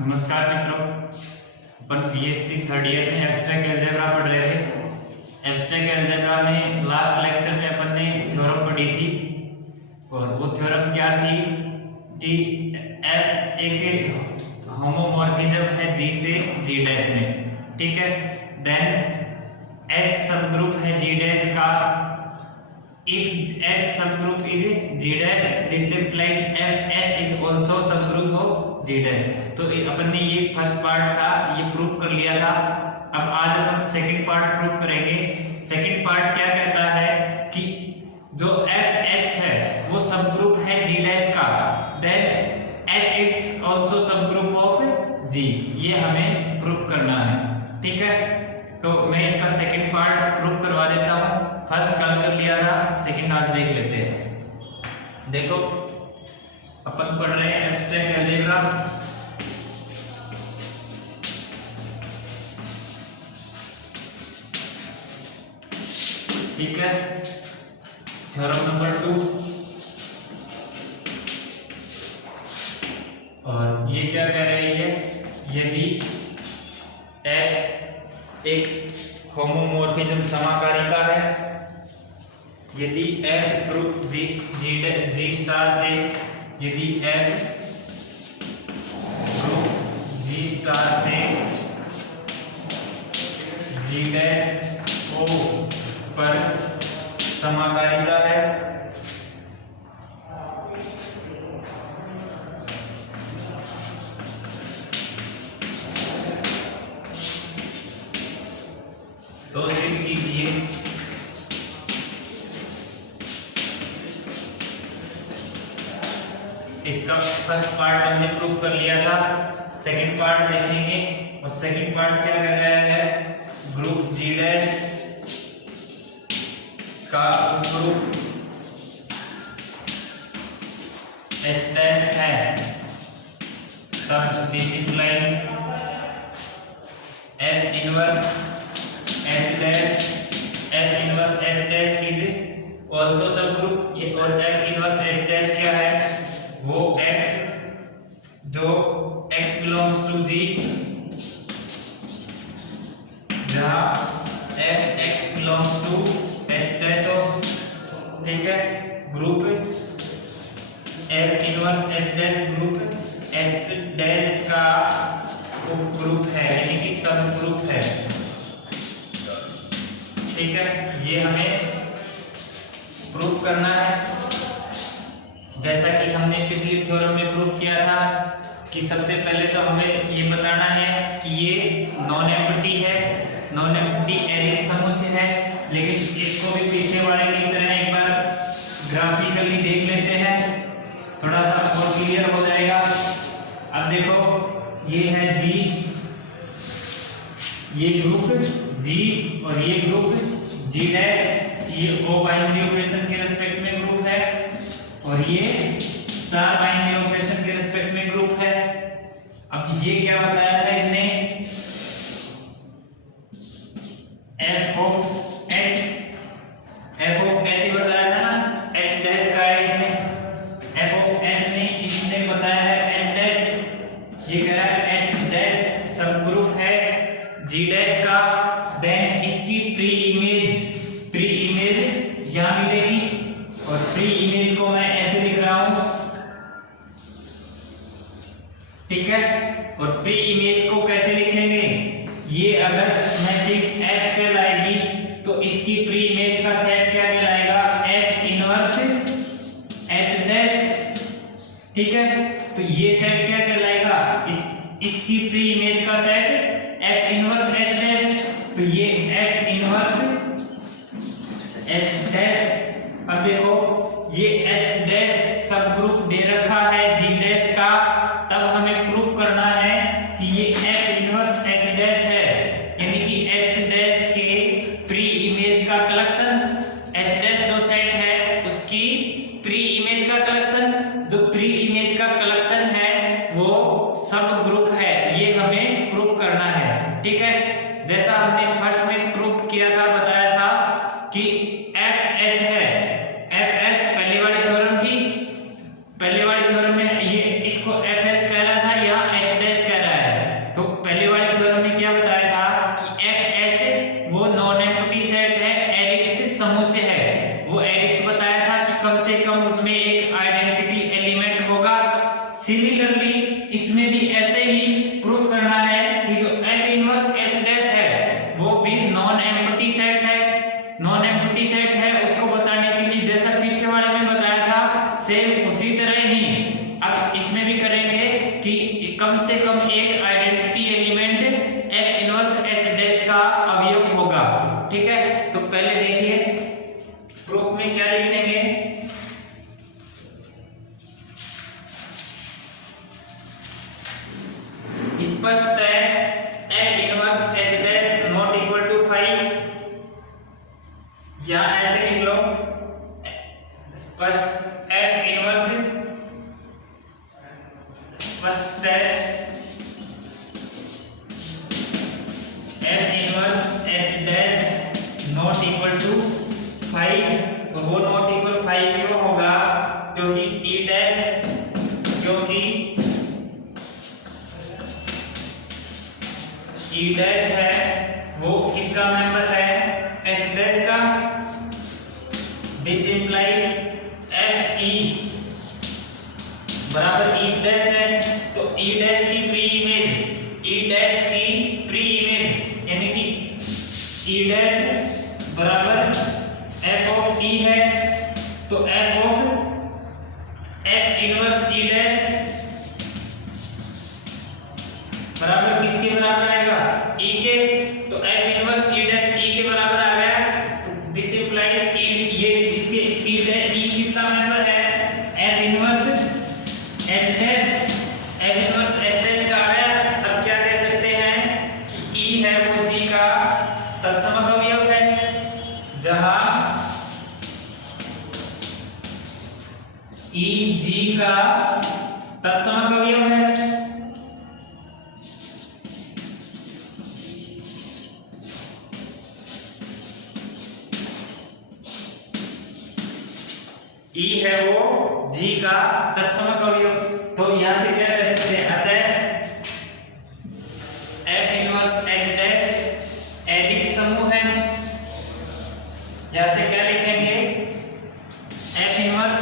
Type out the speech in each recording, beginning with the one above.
नमस्कार मित्रों, अपन BSc third year में एब्स्ट्रैक्ट अलजेब्रा पढ़ रहे थे। एब्स्ट्रैक्ट अलजेब्रा में लास्ट लेक्चर में अपन ने थ्योरम पढ़ी थी और वो थ्योरम क्या थी कि एफ एक होमोमॉर्फिज्म है जी से जी डैश में, ठीक है। देन एच सब ग्रुप है जी डैश का। If H sub group is G dash, this implies H is also sub group of G dash. तो अपन ने ये फर्स्ट पार्ट था, ये प्रूव कर लिया था। अब आज अपन सेकंड पार्ट प्रूव करेंगे। सेकंड पार्ट क्या कहता है कि जो एफ एच है वो सब ग्रुप है जी डैश का, then H is also sub group of जी। ये हमें प्रूव करना है, ठीक है। तो मैं इसका सेकंड पार्ट प्रूव करवा देता हूँ। फर्स्ट कल कर लिया था, सेकंड आज देख लेते हैं। देखो अपन पढ़ रहे हैं एब्स्ट्रैक्ट अलजेब्रा। ठीक है, थ्योरम नंबर 2। और ये क्या कह रही है, यदि F एक होमोमॉर्फिज्म समाकारिता है, यदि F ग्रुप जी स्टार से, यदि F ग्रुप जी स्टार से जी डैश O पर समाकारिता है, तो सिद्ध कीजिए इसका फर्स्ट पार्ट हमने प्रूव कर लिया था। सेकंड पार्ट देखेंगे और सेकंड पार्ट क्या कर रहा है, ग्रुप जी डैश का ग्रुप एच डैश है, तब this implies F inverse H dash, F inverse H dash is also sub group. ये और एफ इनवर्स एच डैश क्या है, वो x जो x बिलोंग्स टू g, जहां f x belongs to h dash of, ठीक है, group f inverse h dash group h dash का उप ग्रुप है, यानी कि सब ग्रुप है, ठीक है। ये हमें प्रूव करना है। जैसा कि हमने पिछले थ्योरम में प्रूव किया था कि सबसे पहले तो हमें ये बताना है कि ये नॉन एम्प्टी है, नॉन एम्प्टी एरिक समुच्चय है। लेकिन इसको भी पीछे वाले की तरह एक बार ग्राफिकली देख लेते हैं, थोड़ा सा और क्लियर हो जाएगा। अब देखो ये है जी, ये ग्रुप जी और ये ग्रुप जी डैश, ये को बाइनरी ऑपरेशन के रिस्पेक्ट में ग्रुप है और ये स्टार बाइनरी ऑपरेशन के रिस्पेक्ट में ग्रुप है। अब ये क्या बताया था इसने, f of h, f of h ही बताया था ना, h डैश का है इसमें, f ऑफ h ने इसने बताया है h डैश, ये कह रहा है h डैश सब ग्रुप है g डैश का। देन इसकी प्री इमेज यहां मिलेगी और प्री इमेज को मैं ऐसे लिख रहा हूं, ठीक है। और प्री इमेज को कैसे लिखेंगे, ये अगर मैट्रिक्स F कहलाएगी तो इसकी प्री इमेज का सेट क्या कहलाएगा, F इनवर्स H डैश, ठीक है। तो ये सेट क्या कहलाएगा, इसकी प्री इमेज का set F inverse H dash, तो ये F इनवर्स H डैश। अब देखो ये H डैश सब ग्रुप दे रखा है G डैश का, तब हमें प्रूव करना है कि ये F इनवर्स H डैश है, यानी कि H डैश के प्री इमेज का कलेक्शन, H डैश जो सेट है उसकी प्री इमेज का कलेक्शन, जो प्री इमेज का कलेक्शन है वो सब ग्रुप है। ये हमें प्रूव करना है, ठीक है। जैसा हमने फर्स्ट में प्रूव किया था, बताया था कि एफ एच है, एफ एच पहले वाली थ्योरम थी, पहले वाली थ्योरम में ये इसको एफ एच कह रहा था, यहाँ एच डैश कह रहा है। सिमिलरली इसमें भी ऐसे ही प्रूव करना है कि जो F इनवर्स H डैश है वो भी नॉन एम्प्टी सेट है। नॉन एम्प्टी सेट है उसको बताने के लिए जैसा पीछे वाले में बताया था सेम उसी तरह ही अब इसमें भी करेंगे कि कम से कम एक identity element F inverse H dash का अवयव होगा। ठीक है, तो पहले देखिए प्रूफ में क्या लिखेंगे। स्पष्ट है F inverse H dash not equal to 5 या ऐसे लिख लो स्पष्ट F इनवर्स स्पष्ट है F inverse H dash not equal to 5 और वो नॉट इक्वल 5 क्यों होगा क्योंकि E डैश E डैश है वो किसका मेंबर है H डैश का। दिस इंप्लाइज F E बराबर E डैश है तो E डैश की प्री इमेज यानी कि E डैश बराबर F ऑफ E है तो F इनवर्स E डैश बराबर किसके बराबर आएगा E के, तो F inverse E dash E के बराबर आ गया। तो दिस इंप्लाइज ये इसके E किसका मेंबर है F इनवर्स H डैश का आ गया। अब क्या कह सकते हैं कि E है वो G का तत्समक अवयव है जहां E G का तत्समक अवयव है। E है वो G का तत्समक अवयव। तो यहां से क्या कह सकते हैं अतः F इनवर्स H डैश एडिट समूह है। यहां से क्या लिखेंगे F इनवर्स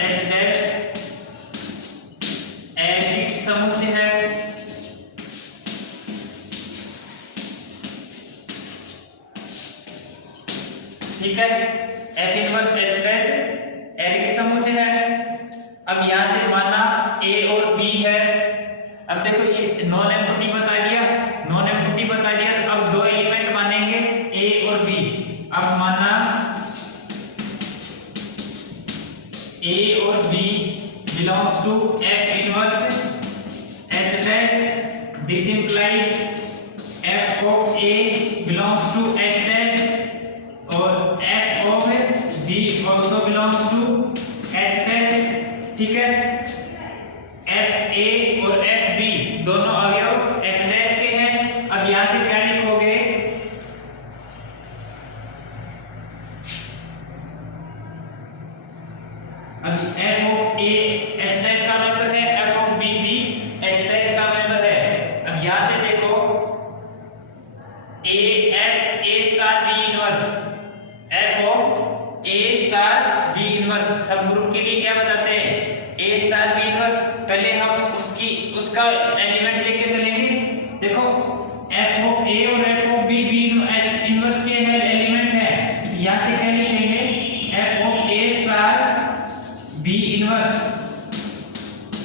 H डैश एडिट समुच्चय है। ठीक है, F इनवर्स H डैश एरिक समुच्चय है। अब यहां से माना A और B है। अब देखो ये नॉन एम्प्टी बता दिया तो अब दो एलिमेंट मानेंगे A और B। अब माना A और B belongs to F inverse H dash. This implies F of A belongs to H dash और F of B also belongs to H dash। ठीक है, F A और F B दोनों अवयव H dash के हैं। अब यहां से क्या लिखोगे अभी F of A H dash का मेंबर है, F of B भी H dash का मेंबर है। अब यहां से देखो A F A star B inverse F of A star B inverse सब ग्रुप के लिए क्या बताते हैं A स्टार B इनवर्स। पहले हम उसका एलिमेंट लेके चलेंगे। देखो F of A और F of B इनवर्स के है एलिमेंट है। यहां से क्या लिखेंगे F of A star B inverse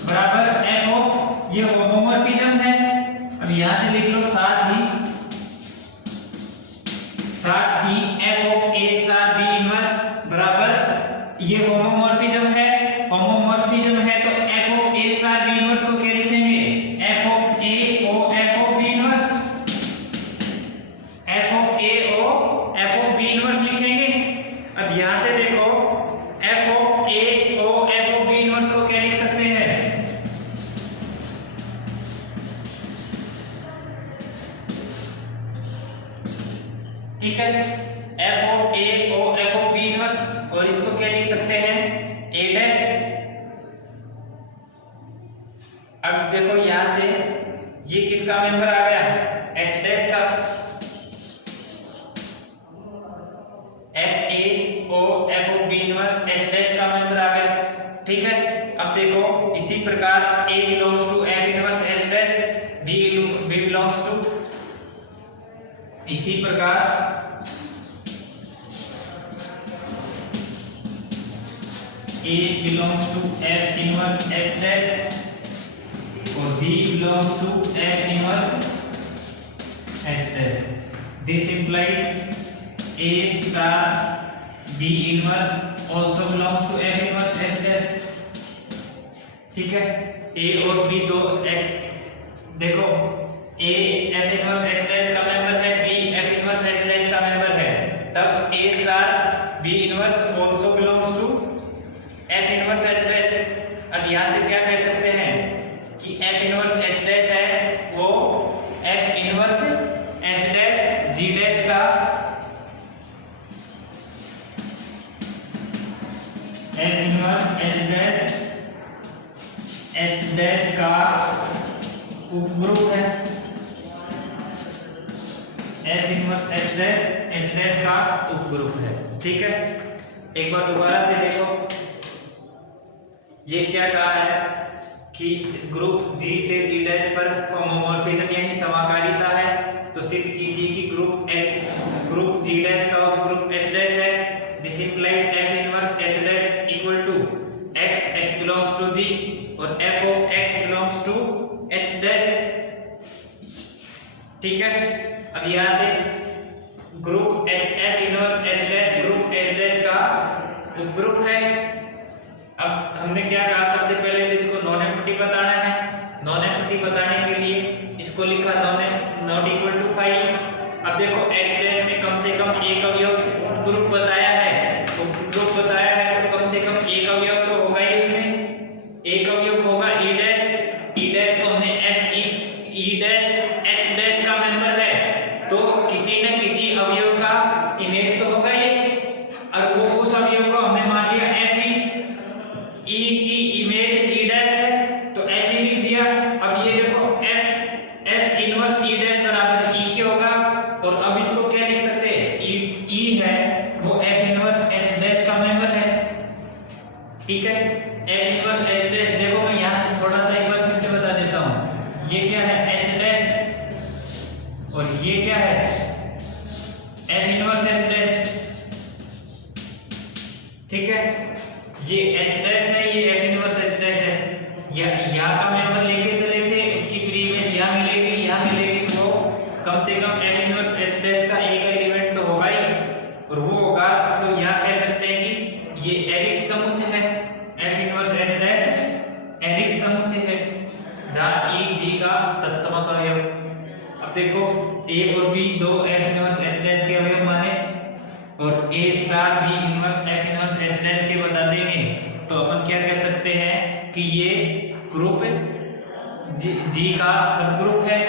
बराबर F ऑफ ये होमोमॉर्फिज्म है। अब यहां से लिख लो साथ ही F of A star B inverse बराबर ये होमोमॉर्फिज्म है तो F of A star B inverse को क्या लिखेंगे F of A O F of B inverse F of A O F of B inverse लिखेंगे। अब यहां से देखो F of A O F of B inverse को क्या लिख सकते हैं ठीक है F of A O F of B inverse और इसको क्या लिख सकते हैं A डैश। अब देखो यहां से ये किसका मेंबर आ गया H डैश का F A F of B inverse H dash का मेंबर आ गया। ठीक है, अब देखो इसी प्रकार A belongs to F inverse H dash, B belongs to, इसी प्रकार A belongs to F inverse H dash और B belongs to F inverse H dash. This implies A star B inverse also belongs to F inverse H dash। ठीक है, A और B दो H, देखो A F inverse H dash का member है, B F inverse H dash का member है, तब A star B inverse also belongs to F inverse H dash। अब यहाँ से क्या कह सकते हैं कि F inverse H dash है वो F inverse H dash G dash का F इनवर्स H डैश का उपग्रुप है, F इनवर्स H डैश का उपग्रुप है। ठीक है, एक बार दोबारा से देखो, ये क्या कहा है कि ग्रुप G से G डैश पर होमोमॉर्फिज्म यानी समाकारिता है, तो सिद्ध की थी कि ग्रुप G डैश का उपग्रुप H डैश है। This implies F inverse H dash equal to x belongs to G और F of x belongs to H dash। ठीक है, अब यहाँ से group F inverse H dash group H dash का उपग्रुप है। अब हमने क्या कहा, सबसे पहले तो इसको नॉन एम्प्टी बताना है। नॉन एम्प्टी बताने के लिए इसको लिखा नॉट इक्वल टू 5। अब देखो H डैश में कम से कम एक अवयव उपग्रुप बताया है, उपग्रुप बताया है तो कम से कम एक अवयव तो होगा ही उसमें, एक अवयव होगा E डैश को हमने F E dash H dash का मेंबर है, तो किसी न किसी अवयव का इमेज तो होगा ही, और वो उस अवयव को हमने मान लिया F E की इमेज E डैश है तो F E लिख दिया। अब ये देखो F इनवर्स E डैश बराबर E के होगा, और अब इसको क्या लिख सकते हैं, E है वो F इनवर्स H डैश का मेंबर है। ठीक है, F इनवर्स H डैश, देखो मैं यहाँ से थोड़ा सा एक बार फिर से बता देता हूँ, ये क्या है H डैश और ये क्या है F इनवर्स H डैश। ठीक है, ये H डैश है, ये F इनवर्स H डैश है। यहाँ का मेंबर लेके चले थे, उसकी प्री इमेज यहाँ मिलेगी, तो वो कम से कम F इनवर्स H डैश का एक एलिमेंट तो होगा ही, और वो होगा तो यहाँ कह सकते हैं कि ये एरिक समुच्चय है, F इनवर्स H डैश एरिक समुच्चय है, जहाँ E G का तत्समक अवयव। अब देखो A और B दो F इनवर्स H डैश के अवयव माने, और A star B inverse F inverse H dash के बता देंगे, तो अपन क्या कह सकते हैं कि ये ग्रुप G का सबग्रुप है।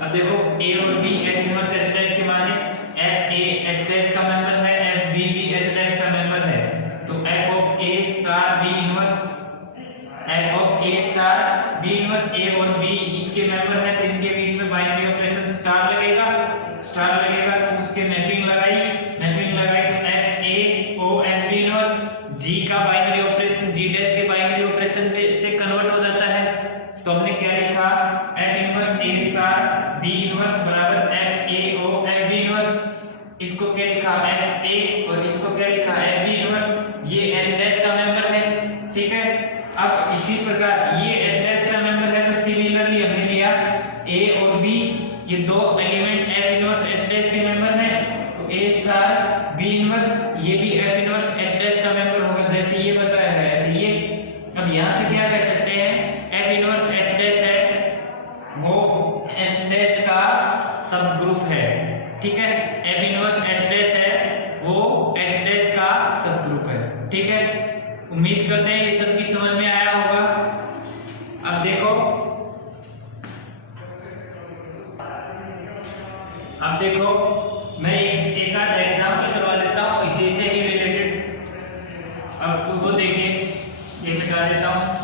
अब देखो A और B F inverse H dash के माने, F A H डैश का मेंबर है, F B B H dash का मेंबर है, तो F of A star B inverse A और B इसके मेंबर है, तो इनके बीच में बाइनरी ऑपरेशन स्टार लगेगा, तो उसके मैपिंग लगाई तो F A O F B inverse G का बाइनरी ऑपरेशन G डैश के बाइनरी ऑपरेशन से कन्वर्ट हो जाता है। तो हमने क्या लिखा, F inverse A star B inverse बराबर F A O F B inverse, इसको क्या लिखा F A और इसको क्या लिखा F B इनवर्स, ये H डैश का मेंबर है। ठीक है, अब इसी प्रकार ये H डैश का मेंबर है, तो सिमिलरली हमने लिया A और B, ये दो element F inverse H dash के मेंबर है, तो A स्टार B इनवर्स ये भी F इनवर्स H डैश का मेंबर होगा, जैसे ये बताया है ऐसे ये। अब यहाँ से क्या कह सकते हैं, F इनवर्स H डैश है वो H डैश का सब ग्रुप है। ठीक है, F इनवर्स H डैश है वो H डैश का सब ग्रुप है। ठीक है, उम्मीद करते हैं ये सब की समझ में आया होगा। अब देखो मैं एक आध एग्जाम्पल करवा देता हूँ इसी से ही रिलेटेड, अब उसको देखिए, ये मिटा देता हूँ।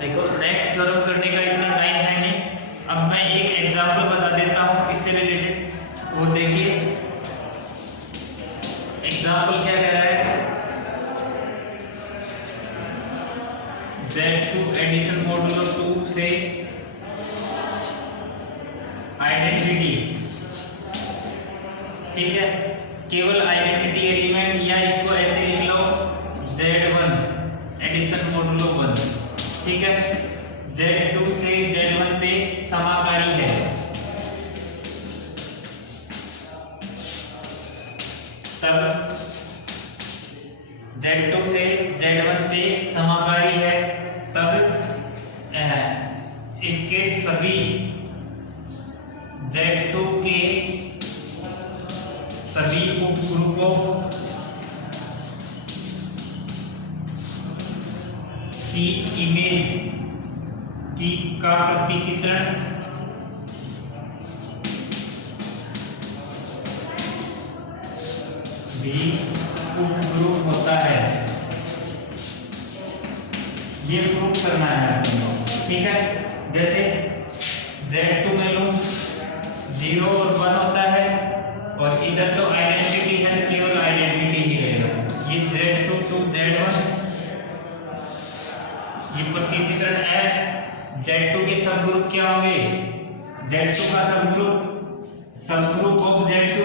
देखो नेक्स्ट थ्योरम करने का इतना टाइम है नहीं, अब मैं एक एग्जांपल बता देता हूँ इससे रिलेटेड, वो देखिए एग्जांपल क्या कह रहा है। Z2 एडिशन मॉडुलो 2 से आइडेंटिटी, ठीक है, केवल आइडेंटिटी एलिमेंट, या इसको ऐसे लिख लो Z1 एडिशन मॉडुलो 1, ठीक है, Z2 से Z1 पे समाकारी है, तब Z2 से Z1 पे समाकारी है, तब इसके सभी Z2 के सभी उपग्रुपों की इमेज की का प्रतिचित्रण भी उपग्रुप होता है। ये प्रूफ करना है आपको, ठीक है। जैसे Z2 में लूं 0 और 1 होता है, और इधर तो आइडेंटिटी है तो केवल आइडेंटिटी ही रहेगा। ये Z2 to Z1, ये प्रतिचित्रण F, Z2 के सब ग्रुप क्या होंगे, Z2 का सब ग्रुप ऑफ Z2,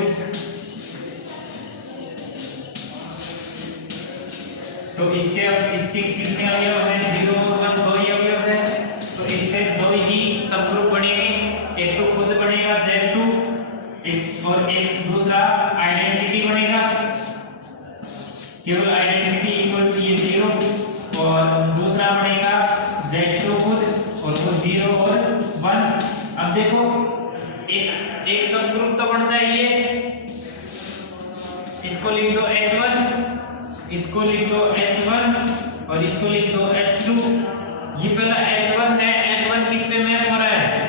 तो इसके कितने अवयव हैं, 0 और 1, 2 ही अवयव है, तो इसके 2 ही सब ग्रुप बनेंगे। एक तो खुद बनेगा Z2, एक और एक दूसरा आइडेंटिटी बनेगा, केवल आइडेंटिटी इक्वल टू ये 0, और दूसरा बनेगा Z2 खुद, और वो 0 और 1। अब देखो एक सब ग्रुप तो बनता है ये, इसको लिख दो H1, इसको लिख दो H1, और इसको लिख दो H2। ये पहला H1 है, H1 किस पे मैप हो रहा है,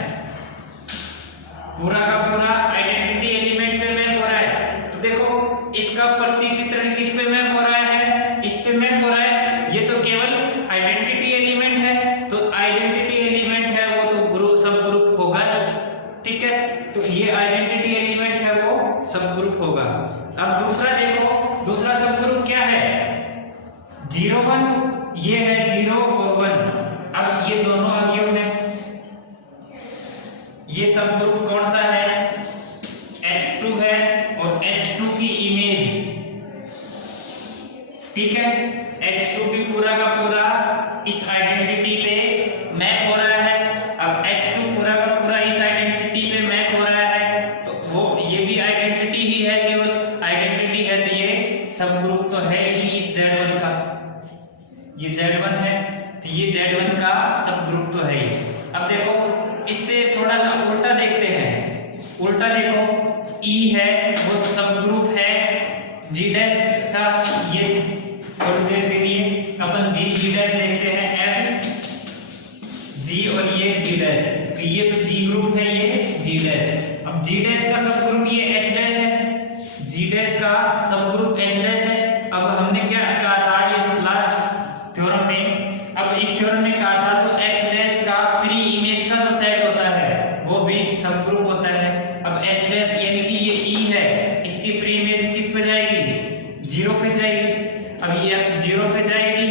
पूरा का पूरा आइडेंटिटी एलिमेंट पे मैप हो रहा है। तो देखो इसका प्रतिचित्रण किस पे मैप हो रहा है, इस पे मैप हो रहा है। ये तो केवल आइडेंटिटी एलिमेंट है, तो आइडेंटिटी एलिमेंट है वो तो ग्रुप सब ग्रुप होगा, ठीक है। तो ये आइडेंटिटी एलिमेंट है वो सब ग्रुप होगा। अब दूसरा देखो, दूसरा सब ग्रुप क्या है, 0 1, ये है 0 और 1। अब ये दोनों अवयव हैं, ये सब ग्रुप कौन सा है, H2 है, और H2 की इमेज, ठीक है, H2 भी पूरा का पूरा इस आइडेंटिटी पे मैप हो रहा है। अब H2 पूरा का पूरा इस आइडेंटिटी पे मैप हो रहा है, तो वो ये भी आइडेंटिटी ही है, केवल आइडेंटिटी है, तो ये सब ग्रुप तो है ही इस Z1 का, ये Z1 है, तो ये Z1 का सब ग्रुप तो है ही। अब देखो इससे थोड़ा सा उल्टा देखते हैं, उल्टा देखो E है वो सब ग्रुप है G डैश का, ये थोड़ी देर के लिए अपन G डैश देखते हैं, F G और ये G डैश, तो ये तो G ग्रुप है, ये G डैश। अब G डैश का सब ग्रुप ये H डैश है, G डैश का सब ग्रुप H डैश है। अब हमने क्या कहा था इस लास्ट थ्योरम में, अब इस थ्योरम में कहा था जो H डैश का प्री इमेज का जो सेट होता है वो भी सब ग्रुप होता है। अब H डैश यानी कि ये E है, इसकी प्री इमेज किस पे जाएगी, 0 पे जाएगी। अब ये 0 पे जाएगी,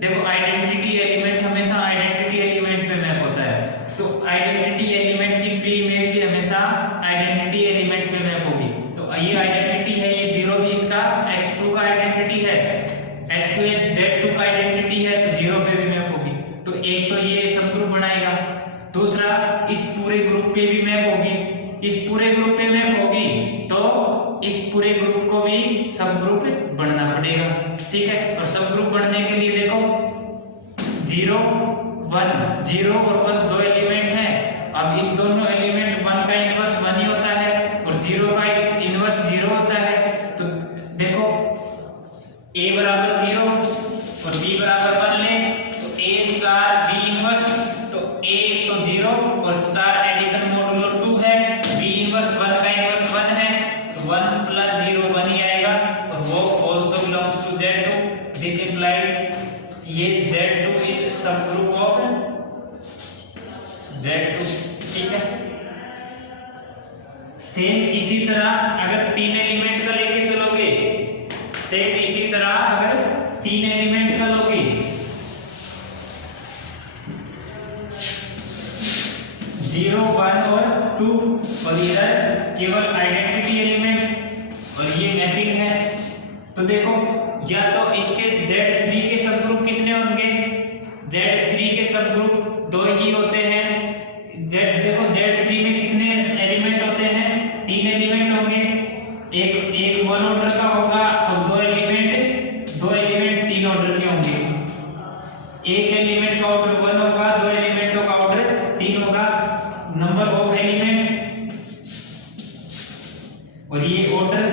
देखो आइडेंटिटी एलिमेंट हमेशा आइडेंटिटी एलिमेंट पे मैप होता है, तो आइडेंटिटी एलिमेंट की प्री इमेज भी हमेशा आइडेंटिटी एलिमेंट पे मैप होगी। तो ये आइडेंटिटी है, ये 0 भी इसका H2 का आइडेंटिटी है, H2 Z2 का आइडेंटिटी है, तो 0 पे भी मैप होगी। तो एक तो ये सब ग्रुप बनाएगा, दूसरा इस पूरे ग्रुप पे भी मैप होगी, इस पूरे ग्रुप पे मैप होगी, तो इस पूरे ग्रुप को भी सब ग्रुप बनना पड़ेगा, ठीक है। और सब ग्रुप बनने के लिए देखो 0 1, 0 और 1 दो एलिमेंट हैं। अब इन दोनों एलिमेंट 1 का इनवर्स 1 ही होता है और 0 का इनवर्स 0 होता है। तो देखो A बराबर 0 और B बराबर 1 ले, तो A स्टार B इनवर्स, तो A तो 0 और स्टार एडिशन मॉडुलो 2 है, B इनवर्स 1 का इनवर्स 1 है, तो 1 प्लस 0 1 ही आएगा, और वो also belongs to Z2। This implies ये Z2 इज सब ग्रुप ऑफ Z2, ठीक है। सेम इसी तरह अगर 3 एलिमेंट का लेके चलोगे, सेम इसी तरह अगर 3 एलिमेंट का लोगे, 0, 1 और 2, और इधर केवल आइडेंटिटी एलिमेंट और ये मैपिंग है, तो देखो या तो इसके Z3 के सब ग्रुप कितने होंगे, Z3 के सब ग्रुप 2 ही होते हैं। देखो Z3 में कितने एलिमेंट होते हैं, 3 एलिमेंट होंगे, एक 1 ऑर्डर का होगा और 2 एलिमेंट 3 ऑर्डर के होंगे। एक एलिमेंट का ऑर्डर 1 होगा, 2 एलिमेंटों का ऑर्डर 3 होगा, नंबर ऑफ एलिमेंट और ये ऑर्डर,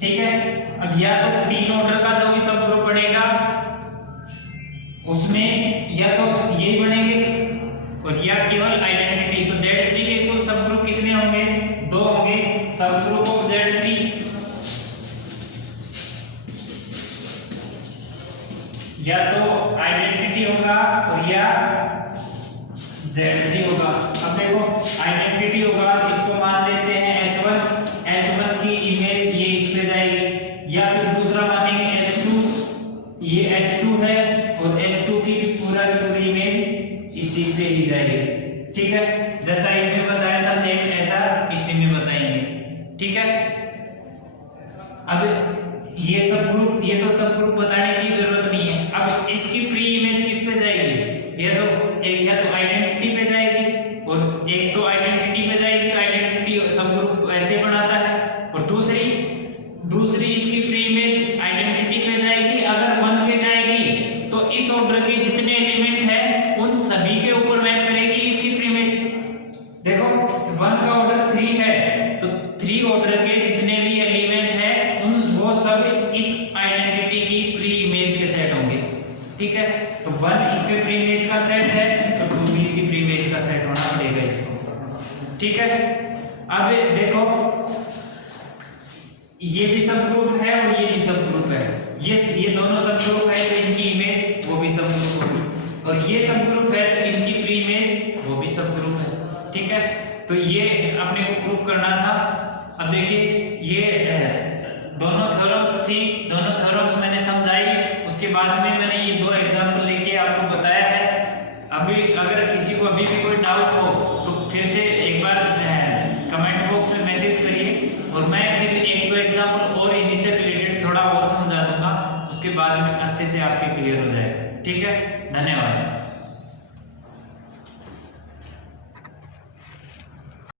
ठीक है। अब या तो 3 ऑर्डर का जो भी सब ग्रुप बनेगा उसमें या तो यही बनेंगे और या केवल आइडेंटिटी। तो Z3 के कुल सब ग्रुप कितने होंगे, 2 होंगे। सब ग्रुप ऑफ Z3 या तो आइडेंटिटी होगा और या Z3 होगा। अब देखो आइडेंटिटी होगा तो इसको मान लेते हैं H1 की इमेज ये इस पे जाएगी, या फिर दूसरा मानेंगे H2, ये H2 है और H2 की भी पूरी इमेज इसी पे ही जाएगी, ठीक है। जैसा इसमें बताया था सेम ऐसा इसी में बताएंगे, ठीक है। अब ये सब ग्रुप, ये तो सब ग्रुप बताने की जरूरत नहीं है। अब इसकी प्री इमेज किस पे जाएगी, या तो आइडेंटिटी पे जाएगी और एक तो आइडेंटिटी पे जाएगी, तो आइडेंटिटी सब ग्रुप ऐसे बनाता है, और दूसरी इसकी प्री इमेज आइडेंटिटी पे जाएगी। अगर 1 पे जाएगी तो इस ऑर्डर के जितने एलिमेंट है उन सभी के ऊपर मैप करेगी इसकी प्री इमेज। देखो 1 का ऑर्डर 3 है तो 3 ऑर्डर के जितने भी एलिमेंट है वो सब इस आइडेंटिटी की प्री इमेज के सेट होंगे, ठीक है। तो 1 इसके प्री इमेज का सेट है तो 2 भी इसकी प्री इमेज का सेट होना पड़ेगा इसको, ठीक है। अब देखो ये भी सब ग्रुप है और ये भी सब ग्रुप है, ये दोनों सब ग्रुप है तो इनकी इमेज वो भी सब ग्रुप होगी, और ये सब ग्रुप है तो इनकी प्री इमेज वो भी सब ग्रुप है, ठीक है। तो ये अपने को प्रूव करना था। अब देखिए ये दोनों थ्योरम्स थी, दोनों थ्योरम्स मैंने समझाई, उसके बाद में मैंने ये 2 एग्जांपल लेके आपको बताया है। अभी अगर किसी को अभी भी कोई डाउट हो तो फिर से एक बार कमेंट बॉक्स में मैसेज करिए और मैं फिर 1-2 एग्जांपल और इन्हीं से रिलेटेड थोड़ा और समझा दूंगा, उसके बाद में अच्छे से आपके क्लियर हो जाएगा, ठीक है। धन्यवाद।